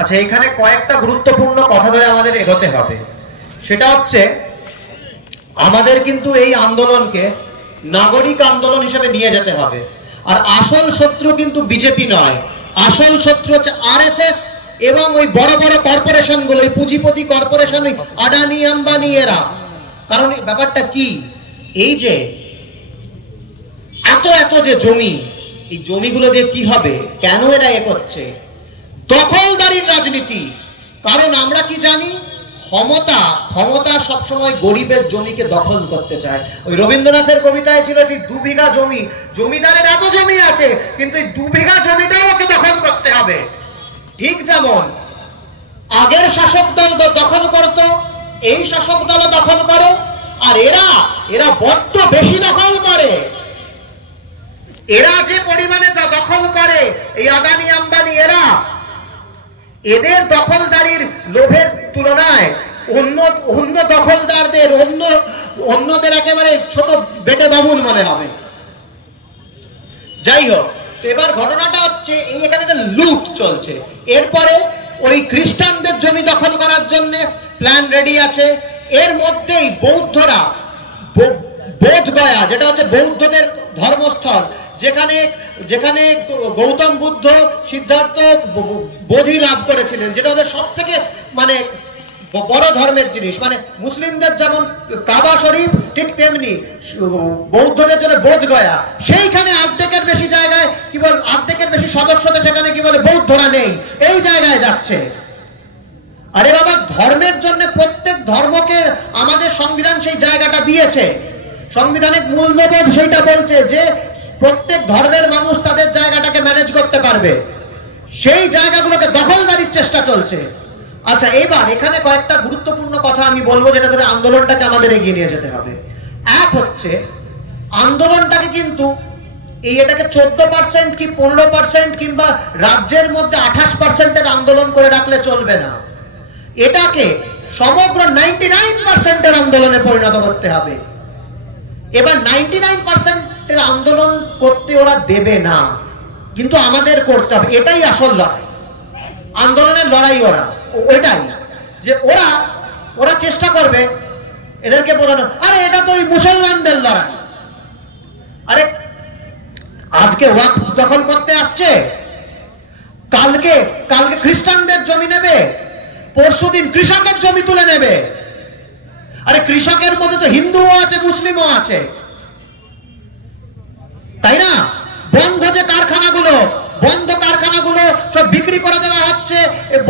আচ্ছা, এখানে কয়েকটা গুরুত্বপূর্ণ কথা ধরে আমাদের এগোতে হবে। সেটা হচ্ছে, আমাদের কিন্তু এই আন্দোলনকে নাগরিক আন্দোলন হিসেবে নিয়ে যেতে হবে। আর আসল শত্রু কিন্তু বিজেপি নয়, আসল শত্রু হচ্ছে আরএসএস এবং ওই বড় বড় কর্পোরেশন গুলো, ওই পুঁজিপতি কর্পোরেশন, ওই আদানি আম্বানি এরা। কারণ ব্যাপারটা কি, এই যে এত এত যে জমি, এই জমিগুলো দিয়ে কি হবে, কেন এরা এ করছে? দখলদারির রাজনীতি। কারণ আমরা কি জানি, ক্ষমতা ক্ষমতা সবসময় গরিবের জমিকে দখল করতে চায়। ওই রবীন্দ্রনাথের কবিতায় ছিল, সেই 2 বিঘা জমি, জমিদারের এত জমি আছে কিন্তু এই 2 বিঘা জমিটাও ওকে দখল করতে হবে। ঠিক যেমন আগের শাসক দল দখল করত, এই শাসক দল দখল করে, আর এরা বড্ড বেশি দখল করে। এরা যে পরিমাণে দখল করে, এই আদানি আম্বানি এদের দখলদারির লোভের তুলনায় অন্য দখলদারদের, অন্যদের একেবারে ছোট বেটে বামুন মনে হবে। যাই হোক, এবার ঘটনাটা হচ্ছে, এই এখানে একটা লুট চলছে। এরপরে ওই খ্রিস্টানদের জমি দখল করার জন্য প্ল্যান রেডি আছে। এর মধ্যেই বৌদ্ধরা, বোধগয়া যেটা হচ্ছে বৌদ্ধদের ধর্মস্থল, যেখানে গৌতম বুদ্ধ সিদ্ধার্থ বোধি লাভ করেছিলেন, যেটা ওদের সব থেকে মানে বড় ধর্মের জিনিস। মানে মুসলিমদের যেমন কাবা শরীফ, ঠিক তেমনি বৌদ্ধদের জন্য বোধগয়া। সেইখানে অর্ধেকের বেশি জায়গায় কি বল, অর্ধেকের বেশি সদস্যদের সেখানে কি বলে বৌদ্ধরা নেই, এই জায়গায় যাচ্ছে। আরে বাবা, ধর্মের জন্য প্রত্যেক ধর্মকে আমাদের সংবিধান সেই জায়গাটা দিয়েছে। সাংবিধানিক মূল্যবোধ সেইটা বলছে যে প্রত্যেক ধর্মের মানুষ তাদের জায়গাটাকে ম্যানেজ করতে পারবে। সেই জায়গাগুলোকে দখলদারির চেষ্টা চলছে। আচ্ছা, এবার এখানে কয়েকটা গুরুত্বপূর্ণ কথা আমি বলবো, যেটা ধরে আন্দোলনটাকে আমাদের এগিয়ে নিয়ে যেতে হবে। এক হচ্ছে, আন্দোলনটাকে কিন্তু এটাকে 14% কি 15% কিংবা রাজ্যের মধ্যে 28%-এর আন্দোলন করে রাখলে চলবে না। এটাকে সমগ্র 99%-এর আন্দোলনে পরিণত করতে হবে। এবার 99%-এর আন্দোলন করতে ওরা দেবে না, কিন্তু আমাদের করতে হবে। এটাই আসল লড়াই, আন্দোলনের লড়াই ওইটাই যে ওরা চেষ্টা করবে এদেরকে বোঝানো, আরে এটা তো ওই মুসলমানদের লড়াই। আরে আজকে ওয়াকফ দখল করতে আসছে, কালকে খ্রিস্টানদের জমি নেবে, পরশুদিন কৃষকের জমি তুলে নেবে। আরে কৃষকের মধ্যে তো হিন্দুও আছে, মুসলিমও আছে, তাই না? বন্ধ কারখানাগুলো সব বিক্রি করে দেওয়া হচ্ছে।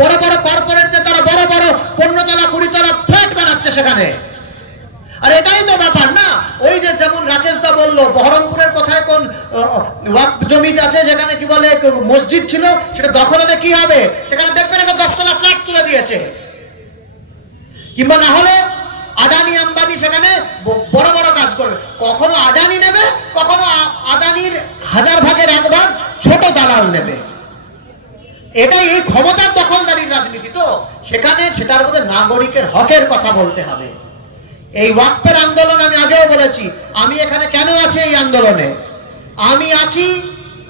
বড় বড় কর্পোরেটদের তারা বড় বড় 15 তলা 20 তলা ফ্ল্যাট বানাচ্ছে সেখানে। আর এটাই তো ব্যাপার না। ওই যে যেমন রাকেশ দা বললো, বহরমপুরের কোথায় কোন ওয়াকফ জমি আছে যেখানে কি বলে মসজিদ ছিল, সেটা দখল হলে কি হবে, সেখানে দেখবেন একটা 10 তলা ফ্ল্যাট তুলে দিয়েছে। কিংবা না হলে আদানি আম্বানি সেখানে বড় বড় কাজ করবে। কখনো আদানি নেবে, কখনো আদানির 1000 ভাগের 1 ভাগ ছোট দালাল নেবে। এটাই এই ক্ষমতার দখলদারির রাজনীতি। তো সেটার মধ্যে নাগরিকের হকের কথা বলতে হবে। এই ওয়াকফের আন্দোলন আমি আগেও বলেছি, আমি এখানে কেন আছি এই আন্দোলনে? আমি আছি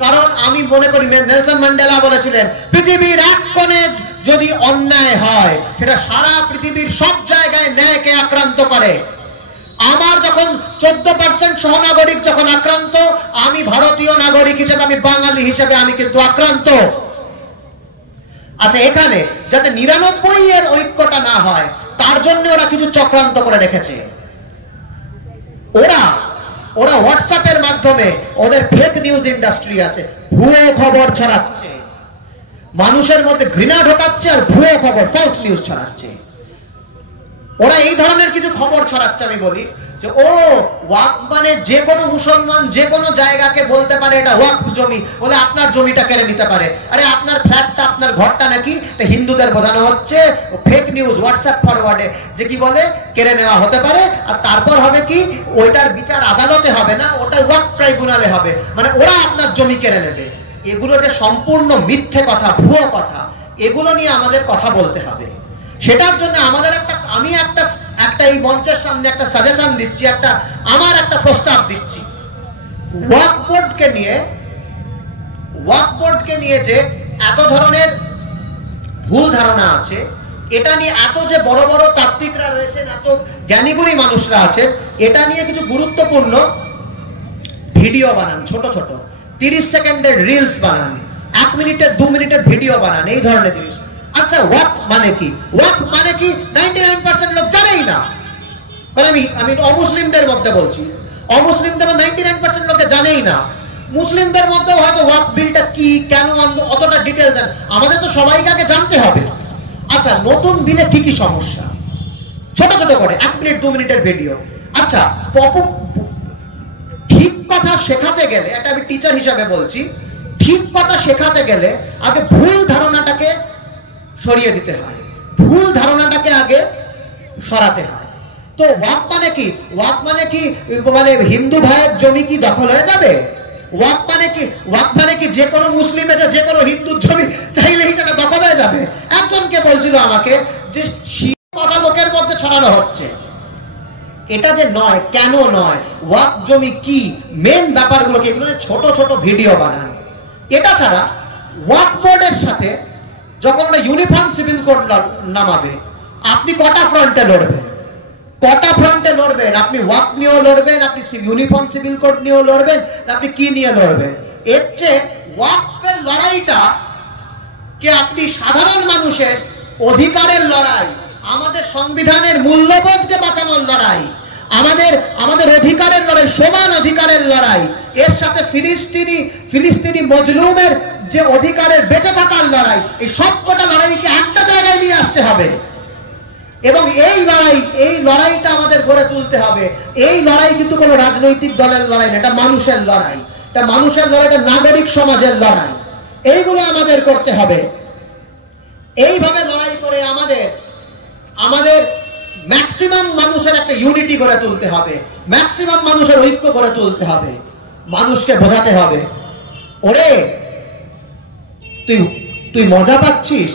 কারণ আমি মনে করি, নেলসন ম্যান্ডেলা বলেছিলেন, পৃথিবীর এক কোণে যদি অন্যায় হয়, সেটা সারা পৃথিবীর সব জায়গায় ন্যায়কে আক্রান্ত করে। আমার যখন 14% সহনাগরিক যখন আক্রান্ত, আমি ভারতীয় নাগরিক হিসেবে, আমি বাঙালি হিসেবে আমি কিন্তু আক্রান্ত। আচ্ছা, এখানে যাতে 99 ঐক্যটা না হয়, তার জন্য ওরা কিছু চক্রান্ত করে রেখেছে। ওরা হোয়াটসঅ্যাপের মাধ্যমে, ওদের ফেক নিউজ ইন্ডাস্ট্রি আছে, ভুয়ো খবর ছড়াচ্ছে, মানুষের মধ্যে ঘৃণা ঢোকাচ্ছে আর ভুয়ো খবর, ফলস নিউজ ছড়াচ্ছে। ওরা এই ধরনের কিছু খবর ছড়াচ্ছে। আমি বলি যে ওয়াকফ মানে যে কোনো মুসলমান যে কোনো জায়গাকে বলতে পারে এটা ওয়াকফ জমি, বলে আপনার জমিটা কেড়ে নিতে পারে। আরে আপনার ফ্ল্যাটটা, আপনার ঘরটা নাকি হিন্দুদের বোঝানো হচ্ছে, ফেক নিউজ হোয়াটসঅ্যাপ ফরওয়ার্ডে যে কি বলে কেড়ে নেওয়া হতে পারে। আর তারপর হবে কি, ওইটার বিচার আদালতে হবে না, ওটা ওয়াকফ ট্রাইব্যুনালে হবে, মানে ওরা আপনার জমি কেড়ে নেবে। এগুলো যে সম্পূর্ণ মিথ্যে কথা, ভুয়ো কথা, এগুলো নিয়ে আমাদের কথা বলতে হবে। সেটার জন্য আমাদের আমি একটা এই মঞ্চের সামনে একটা সাজেশন দিচ্ছি, আমার একটা প্রস্তাব দিচ্ছি। ওয়াকফ বোর্ডকে নিয়ে যে এত ধরনের ভুল ধারণা আছে, এটা নিয়ে এত যে বড় বড় তাত্ত্বিকরা রয়েছেন, এত জ্ঞানীগুণী মানুষরা আছেন, এটা নিয়ে কিছু গুরুত্বপূর্ণ ভিডিও বানান, ছোট ছোট 30 সেকেন্ডের রিলস বানান, 1 মিনিটের 2 মিনিটের ভিডিও বানান, এই ধরনের জিনিস। আচ্ছা, ওয়াকফ মানে কি? ওয়াকফ মানে কি 99% লোক জানেই না। মানে আমি অমুসলিমদের মধ্যে বলছি, অমুসলিমদের 99% লোকে জানেই না। মুসলিমদের মধ্যেও হয়তো ওয়াকফ বিলটা কি, কেন, অতটা ডিটেইলস জানে। আমাদের তো সবাইকে আগে জানতে হবে। আচ্ছা, নতুন বিলে কি কি সমস্যা, ছোট ছোট করে 1 মিনিট 2 মিনিটের ভিডিও। আচ্ছা, ঠিক কথা শেখাতে গেলে, এটা আমি টিচার হিসাবে বলছি, ঠিক কথা শেখাতে গেলে আগে ভুল ধারণাটাকে সরিয়ে দিতে হয়, ভুল ধারণাটাকে আগে সরাতে হয়। তো ওয়াকফ মানে কি? ওয়াকফ মানে কি মানে হিন্দু ভাইয়ের জমি কি দখল হয়ে যাবে? ওয়াকফ মানে কি? ওয়াকফ মানে কি যে কোনো মুসলিম এটা যে কোনো হিন্দুর জমি চাইলেই সেটা দখল হয়ে যাবে? একজনকে বলছিল আমাকে যে কথা লোকের মধ্যে ছড়ানো হচ্ছে, এটা যে নয়, কেন নয়, ওয়াকফ জমি কি, মেন ব্যাপারগুলোকে, এগুলো ছোট ছোট ভিডিও বানান। এটা ছাড়া ওয়াকফ বোর্ডের সাথে যখন একটা ইউনিফর্ম সিভিল কোড নামাবে, আপনি কটা ফ্রন্টে লড়বেন? কটা ফ্রন্টে লড়বেন? আপনি ওয়াকফ নিয়েও লড়বেন, আপনি ইউনিফর্ম সিভিল কোড নিয়েও লড়বেন, আপনি কি নিয়ে লড়বেন? এর চেয়ে ওয়াকফের লড়াইটা কে আপনি সাধারণ মানুষের অধিকারের লড়াই, আমাদের সংবিধানের মূল্যবোধকে বাঁচানোর লড়াই, আমাদের অধিকারের লড়াই, সমান অধিকারের লড়াই, এর সাথে ফিলিস্তিনি মজলুমের যে অধিকারের বেঁচে থাকার লড়াই, এই সবকটা লড়াইকে একটা জায়গায় নিয়ে আসতে হবে। এবং এই লড়াইটা আমাদের গড়ে তুলতে হবে। এই লড়াই কিন্তু কোনো রাজনৈতিক দলের লড়াই না, এটা মানুষের লড়াই, এটা মানুষের লড়াই, এটা নাগরিক সমাজের লড়াই। এইগুলো আমাদের করতে হবে। এইভাবে লড়াই করে আমাদের ম্যাক্সিমাম মানুষের একটা ইউনিটি গড়ে তুলতে হবে, ম্যাক্সিমাম মানুষের ঐক্য গড়ে তুলতে হবে। মানুষকে বোঝাতে হবে, ওরে তুই মজা পাচ্ছিস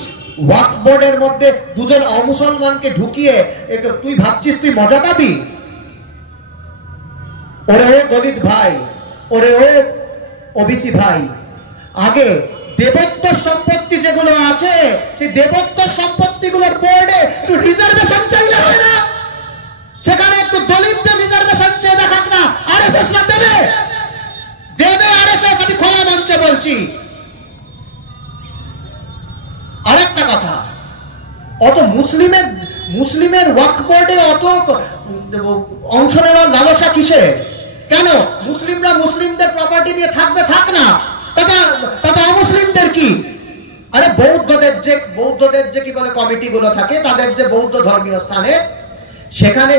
ওয়াকফ বোর্ডের মধ্যে দুজন অমুসলমানকে ঢুকিয়ে, তুই ভাবছিস তুই মজা পাবি? ওরে ও দলিত ভাই, ওরে ও ওবিসি ভাই, আগে দেবত্ব সম্পত্তি যেগুলো আছে, সেই দেবত্ব সম্পত্তিগুলোর বোর্ডে একটু রিজার্ভেশন চাইলে হয় না? সেখানে একটু দলিতদের রিজার্ভেশন চেয়ে দেখাক না, আরএসএস না দেবে? দেবে আরএসএস, আমি খোলা মঞ্চে বলছি। আরেকটা কথা, অত মুসলিমের ওয়াকফ বোর্ডে অত অংশ নেওয়ার লালসা কিসের? কেন মুসলিমরা মুসলিমদের প্রপার্টি নিয়ে থাকবে, থাক না, তাতে অমুসলিমদের কি? আরে বৌদ্ধদের যে কি বলে কমিটিগুলো থাকে, তাদের যে বৌদ্ধ ধর্মীয় স্থানে, সেখানে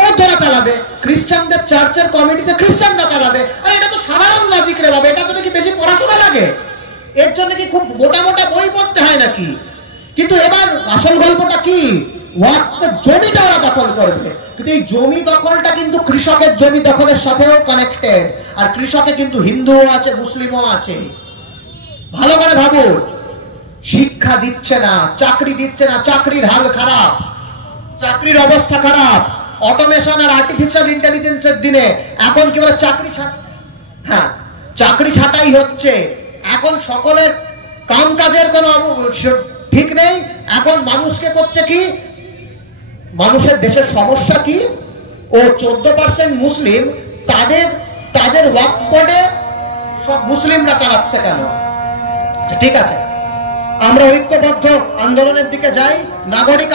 বৌদ্ধরা চালাবে, খ্রিস্টানদের চার্চের কমিটিতে খ্রিস্টানরা চালাবে। আরে এটা তো সাধারণ লজিক রে বাবা, এটা তো নাকি বেশি পড়াশোনা লাগে? এর জন্য কি খুব মোটা মোটা বই পড়তে হয় নাকি? কিন্তু এবার আসল গল্পটা কি? ওয়াকফের জমিটা ওরা দখল করবে, কিন্তু এই জমি দখলটা কিন্তু কৃষকের জমি দখলের সাথেও কানেক্টেড। আর কৃষকে কিন্তু হিন্দুও আছে, মুসলিমও আছে। ভালো করে ভাবুন, শিক্ষা দিচ্ছে না, চাকরি দিচ্ছে না, চাকরির হাল খারাপ, চাকরির অবস্থা খারাপ। অটোমেশন আর আর্টিফিশিয়াল ইন্টেলিজেন্সের দিনে এখন কি বলে চাকরি ছাঁটাই হচ্ছে। এখন সকলের কাম কাজের কোনো ঠিক নেই। এখন মানুষকে করছে কি? মানুষের দেশের সমস্যা কি? ও 14% মুসলিম, তাদের ওয়াকফ বোর্ডে সব মুসলিমরা চালাচ্ছে কেন? ঠিক আছে, আমরা ঐক্যবদ্ধ আন্দোলনের দিকে যাই, নাগরিক